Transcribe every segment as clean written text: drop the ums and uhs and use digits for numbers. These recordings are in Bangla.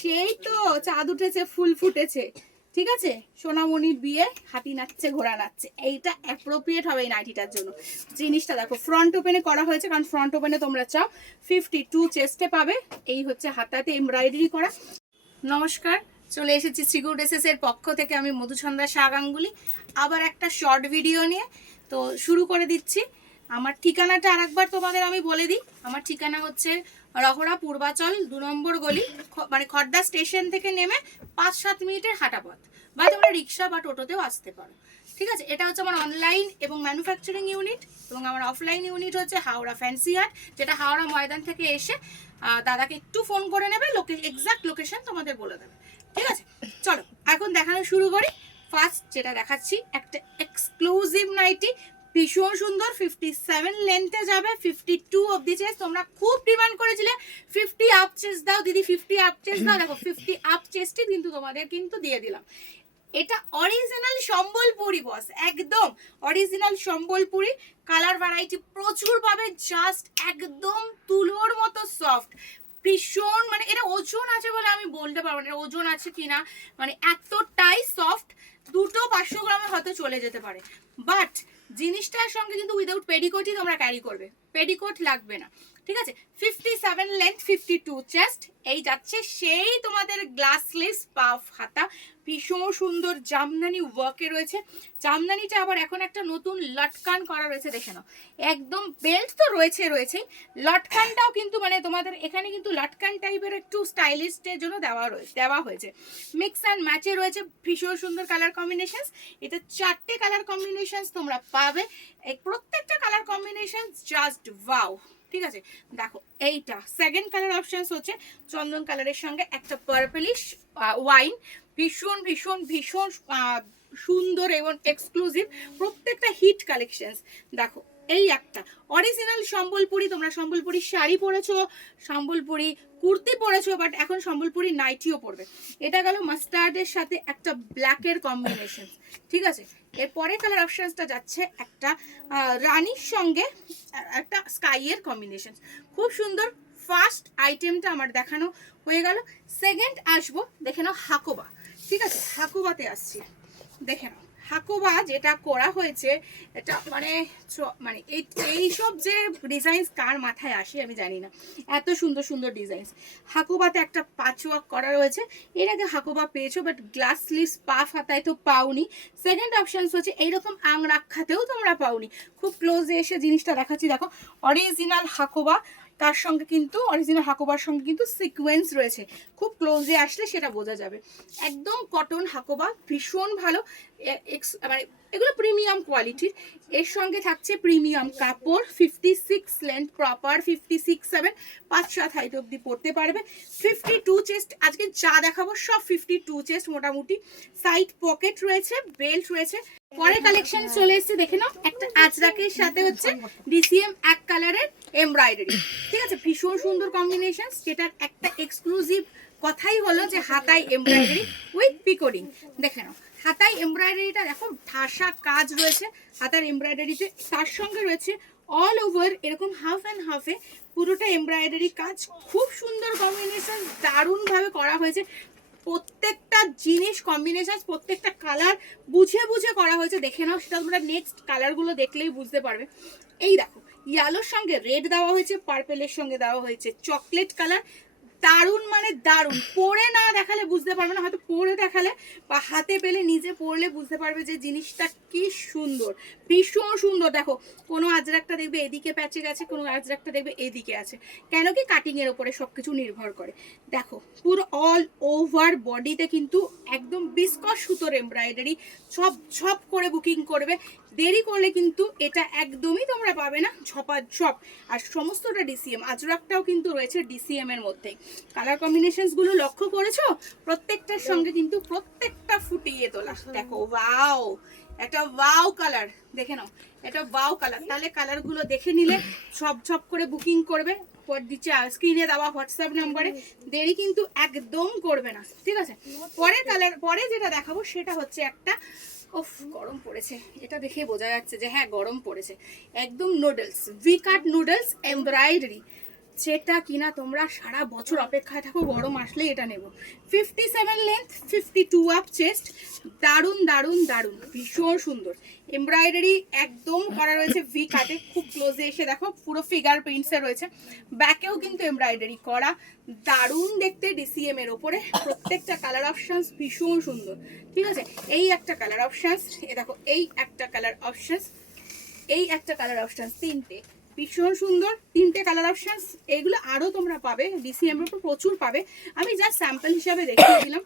সেই তো চাঁদ উঠেছে, ফুল ফুটেছে, ঠিক আছে। সোনামণির বিয়ে, হাতি নাচছে, ঘোড়া নাচছে, এইটা অ্যাপ্রোপ্রিয়েট হবে এই নাইটিটার জন্য। জিনিসটা দেখো ফ্রন্ট ওপেনে করা হয়েছে, কারণ ফ্রন্ট ওপেনে তোমরা চাও 52 চেস্টে পাবে। এই হচ্ছে হাতাতে এমব্রয়ডারি করা। নমস্কার, চলে এসেছি শ্রীগুড এসএস এর পক্ষ থেকে, আমি মধুচন্দ্রা শাহ গাঙ্গুলি, আবার একটা শর্ট ভিডিও নিয়ে। তো শুরু করে দিচ্ছি। আমার ঠিকানাটা আরেকবার তোমাদের আমি বলে দিই। আমার ঠিকানা হচ্ছে রহরা পূর্বাচল 2 নম্বর গলি, মানে খড়দা স্টেশন থেকে নেমে 5-7 মিনিটের হাঁটা পথ, বা তোমরা রিক্সা বা টোটোতেও আসতে পারো, ঠিক আছে। এটা হচ্ছে আমার অনলাইন এবং ম্যানুফ্যাকচারিং ইউনিট, এবং আমার অফলাইন ইউনিট হচ্ছে হাওড়া ফ্যান্সি হাট, যেটা হাওড়া ময়দান থেকে এসে দাদাকে একটু ফোন করে নেবে, এক্সাক্ট লোকেশন তোমাদের বলে দেবে, ঠিক আছে। চলো এখন দেখানো শুরু করি। ফার্স্ট যেটা দেখাচ্ছি, একটা এক্সক্লুসিভ নাইটি, ভীষণ সুন্দর, 57 লেন্থে যাবে, 52 অবধি চেস্ট। তোমরা খুব ডিমান্ড করেছিলে 50 আপ চেস্ট দাও দিদি, 50 আপ চেস্ট দাও। দেখো 50 আপ চেস্টই কিন্তু তোমাদের কিন্তু দিয়ে দিলাম। এটা অরিজিনাল সম্বলপুরি বস, একদম অরিজিনাল সম্বলপুরি। কালার ভ্যারাইটি প্রচুর পাবে, জাস্ট একদম তুলোর মতো সফট, ভীষণ, মানে এটা ওজন আছে বলে আমি বলতে পারবো না এটা ওজন আছে কিনা, মানে এতটাই সফট। দুটো 500 গ্রামে হয়তো চলে যেতে পারে, বাট জিনিসটার সঙ্গে কিন্তু উইদাউট পেডিকোটই তোমরা ক্যারি করবে, পেডিকোট লাগবে না, ঠিক আছে। 57 লেন্থ, 52 চেস্ট, এই যাচ্ছে সেই তোমাদের গ্লাস স্লিভস পাফ হাতা, ভীষণ সুন্দর জামদানি ওয়ার্কে রয়েছে। জামদানিটা আবার এখন একটা নতুন লটকান করা রয়েছে, দেখে নাও। একদম বেল্ট তো রয়েছেই, লটকানটাও কিন্তু মানে তোমাদের এখানে কিন্তু লটকান টাইপের একটু স্টাইলিস্টের জন্য দেওয়া হয়েছে। মিক্স অ্যান্ড ম্যাচে রয়েছে, ভীষণ সুন্দর কালার কম্বিনেশন। এটা 4টে কালার কম্বিনেশন তোমরা পাবে, এই প্রত্যেকটা কালার কম্বিনেশন জাস্ট ওয়াও, ঠিক আছে। দেখো এইটা সেকেন্ড কালার অপশন হচ্ছে চন্দন কালারের সঙ্গে একটা পার্পলিশ ওয়াইন, ভীষণ ভীষণ ভীষণ সুন্দর এবং এক্সক্লুসিভ, প্রত্যেকটা হিট কালেকশন। দেখো এই একটা অরিজিনাল সম্বলপুরি, তোমরা সম্বলপুরি শাড়ি পরেছো, সম্বলপুরি কুর্তি পরেছো, বাট এখন সম্বলপুরি নাইটিও পরবে। এটা গেল মাস্টার্ডের সাথে একটা ব্ল্যাকের কম্বিনেশন, ঠিক আছে। এরপরে কালার অপশনসটা যাচ্ছে একটা রানির সঙ্গে একটা স্কাইয়ের কম্বিনেশন, খুব সুন্দর। ফার্স্ট আইটেমটা আমার দেখানো হয়ে গেল। সেকেন্ড আসবো, দেখে নাও হাকোবা, ঠিক আছে। হাকোবাতে আসছি, দেখে নাও হাকোবা যেটা করা হয়েছে, এটা মানে মানে এইসব যে ডিজাইন কার মাথায় আসে আমি জানি না, এত সুন্দর সুন্দর ডিজাইন। হাকোবাতে একটা পাঁচওয়ার্ক করা রয়েছে, এর আগে হাকোবা পেয়েছো, বাট গ্লাস স্লিভস পাফ হাতায় তো পাওনি। সেকেন্ড অপশন হচ্ছে এইরকম আংরাক্ষাতেও তোমরা পাওনি। খুব ক্লোজে এসে জিনিসটা দেখাচ্ছি, দেখো অরিজিনাল হাকোবা, তার সঙ্গে কিন্তু অরিজিনাল হাকোবার সঙ্গে কিন্তু সিকোয়েন্স রয়েছে, খুব ক্লোজে আসলে সেটা বোঝা যাবে। একদম কটন হাকোবা, ভীষণ ভালো, মানে এগুলো প্রিমিয়াম কোয়ালিটির। এর সঙ্গে থাকছে প্রিমিয়াম কাপড়, 56 লেন্থ প্রপার, 56-7 5-7 হাইট অবধি পরতে পারবে। 52 চেস্ট, আজকে যা দেখাবো সব 52 চেস্ট মোটামুটি। সাইড পকেট রয়েছে, বেল্ট রয়েছে। পরের কালেকশন চলে এসেছে, দেখে নাও একটা আজরাকের সাথে হচ্ছে ডিসিএম এক কালারের এমব্রয়ডারি, ঠিক আছে। ভীষণ সুন্দর কম্বিনেশন, যেটার একটা এক্সক্লুসিভ কথাই হলো যে হাতায় এমব্রয়ডারি উইথ পিকোডিং। দেখে নাও হাতায় এমব্রয়ডারিটা দেখো, ঠাসা কাজ রয়েছে হাতার এমব্রয়ডারিতে, তার সঙ্গে রয়েছে অল ওভার এরকম হাফ অ্যান্ড হাফে পুরোটা এমব্রয়ডারি কাজ, খুব সুন্দর কম্বিনেশন, দারুণভাবে করা হয়েছে। প্রত্যেকটা জিনিস কম্বিনেশন, প্রত্যেকটা কালার বুঝে বুঝে করা হয়েছে, দেখে নাও। সেটা তোমরা নেক্সট কালারগুলো দেখলেই বুঝতে পারবে। এই দেখো ইয়েলোর সঙ্গে রেড দেওয়া হয়েছে, পার্পেলের সঙ্গে দেওয়া হয়েছে চকলেট কালার, দারুণ মানে দারুণ। পরে না দেখালে বুঝতে পারবে না, হয়তো পরে দেখালে বা হাতে পেলে নিজে পরলে বুঝতে পারবে যে জিনিসটা কি সুন্দর, ভীষণ সুন্দর। দেখো কোনো আজরাকটা দেখবে এদিকে প্যাচে গেছে, কোনো আজরাকটা দেখবে এদিকে আছে, কেন কি কাটিংয়ের ওপরে সব কিছু নির্ভর করে। দেখো পুরো অল ওভার বডিতে কিন্তু একদম বিস্কস সুতোর এমব্রয়ডারি, ছপ ছপ করে বুকিং করবে, দেরি করলে কিন্তু এটা একদমই তোমরা পাবে না, ঝপাঝপ। আর সমস্তটা ডিসিএম, আজরাকটাও কিন্তু রয়েছে ডিসিএম এর মধ্যে। কালার কম্বিনেশনসগুলো লক্ষ্য করেছো, প্রত্যেকটার সঙ্গে কিন্তু প্রত্যেকটা ফুটিয়ে তোলা। দেখো ওয়াও, একটা ওয়াও কালার, দেখে নাও এটা ওয়াও কালার। তাহলে কালারগুলো দেখে নিলে ছপ ছপ করে বুকিং করবে, দিচ্ছে স্ক্রিনে দেওয়া হোয়াটসঅ্যাপ নাম্বারে, দেরি কিন্তু একদম করবে না, ঠিক আছে। পরের কালার, পরে যেটা দেখাবো সেটা হচ্ছে একটা, ওফ গরম পড়েছে, এটা দেখে বোঝা যাচ্ছে যে হ্যাঁ গরম পড়েছে। একদম নুডলস, ভি কাট নুডলস এমব্রয়ডারি, যেটা কিনা তোমরা সারা বছর অপেক্ষায় থাকো, গরম আসলে এটা নেব। 57 লেন্থ, 52 আপ চেস্ট, দারুণ দারুণ দারুণ, ভীষণ সুন্দর। এমব্রয়ডারি একদম করা রয়েছে ভি কাটে, খুব ক্লোজে এসে দেখো পুরো ফিগার প্রিন্টসে রয়েছে। ব্যাকেও কিন্তু এমব্রয়ডারি করা, দারুণ দেখতে ডিসিএম এর ওপরে। প্রত্যেকটা কালার অপশনস ভীষণ সুন্দর, ঠিক আছে। এই একটা কালার অপশনস, এ দেখো এই একটা কালার অপশনস, এই একটা কালার অপশনস, তিনটে ভীষণ সুন্দর, তিনটে কালার অপশনস। এগুলো আরও তোমরা পাবে ডিসিএম এর উপর প্রচুর পাবে, আমি জাস্ট স্যাম্পল হিসাবে দেখিয়ে দিলাম।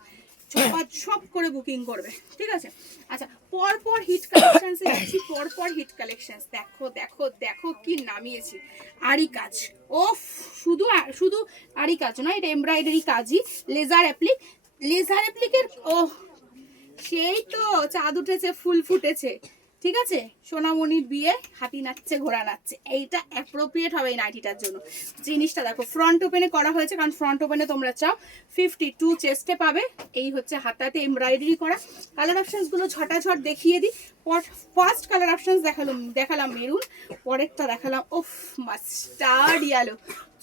সব করে বুকিং করবে, ঠিক আছে। আচ্ছা, পরপর হিট কালেকশনসে যাচ্ছি, পরপর হিট কালেকশনস। দেখো দেখো দেখো কি নামিয়েছি, আরি কাজ। ওফ, শুধু শুধু আরি কাজ নয়, এটা এমব্রয়ডারি কাজই, লেজার অ্যাপ্লিক, লেজার অ্যাপ্লিকের। ও সেই তো চাঁদ উঠেছে, ফুল ফুটেছে, ঠিক আছে। সোনামণির বিয়ে, হাতি নাচছে ঘোড়া নাচছে, এইটা অ্যাপ্রোপ্রিয়েট হবে এই নাইটিটার জন্য। জিনিসটা দেখো ফ্রন্ট ওপেনে করা হয়েছে, কারণ ফ্রন্ট ওপেনে তোমরা চাও। 52 চেস্টে পাবে, এই হচ্ছে হাতাতে এমব্রয়ডারি করা। কালার অপশনসগুলো ঝটাঝট দেখিয়ে দিই। ফার্স্ট কালার অপশনস দেখালাম মেরুন, পরেরটা দেখালাম ওফ মাস্টার্ড ইয়েলো,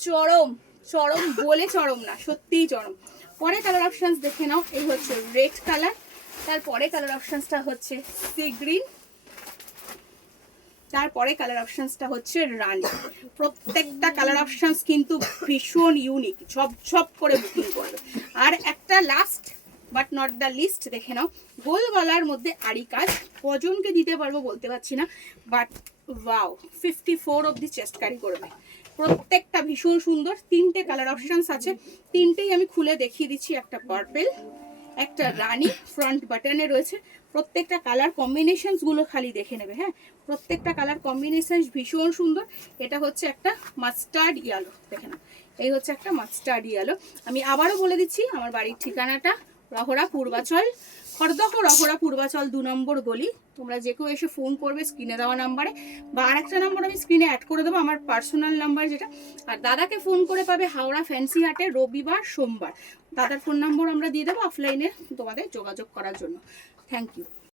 চরম চরম বলে চরম না, সত্যিই চরম। পরে কালার অপশনস দেখে নাও, এই হচ্ছে রেড কালার, তারপরে কালার অপশনসটা হচ্ছে সি গ্রিন, তারপরে কালার অপশনসটা হচ্ছে রানি। প্রত্যেকটা কালার অপশনস কিন্তু ভীষণ ইউনিক, ঝপ করে বুকিং করবে। আর একটা last but not the least দেখে নাও, গোল গলার মধ্যে আড়ি কাজ। কজনকে দিতে পারবো বলতে পারছি না, বাট ওয়াও, 54 অবধি চেস্ট ক্যারি করবে। প্রত্যেকটা ভীষণ সুন্দর, তিনটে কালার অপশনস আছে, তিনটেই আমি খুলে দেখিয়ে দিচ্ছি। একটা পার্পেল, একটা রানি, ফ্রন্ট বাটনে রয়েছে। প্রত্যেকটা কালার কম্বিনেশনসগুলো খালি দেখে নেবে, হ্যাঁ, প্রত্যেকটা কালার কম্বিনেশন ভীষণ সুন্দর। এটা হচ্ছে একটা মাস্টার্ড ইয়েলো, দেখে না, এই হচ্ছে একটা মাস্টার্ড ইয়েলো। আমি আবারও বলে দিচ্ছি আমার বাড়ির ঠিকানাটা রহরা পূর্বাচল, খড়দহ রহরা পূর্বাচল 2 নম্বর গলি। তোমরা যে কেউ এসে ফোন করবে স্ক্রিনে দেওয়া নাম্বারে, বা আরেকটা নাম্বার আমি স্ক্রিনে অ্যাড করে দেবো, আমার পার্সোনাল নাম্বার যেটা। আর দাদাকে ফোন করে পাবে হাওড়া ফ্যান্সি হাটে রবিবার সোমবার। দাদার ফোন নম্বর আমরা দিয়ে দেবো অফলাইনে তোমাদের যোগাযোগ করার জন্য। Thank you.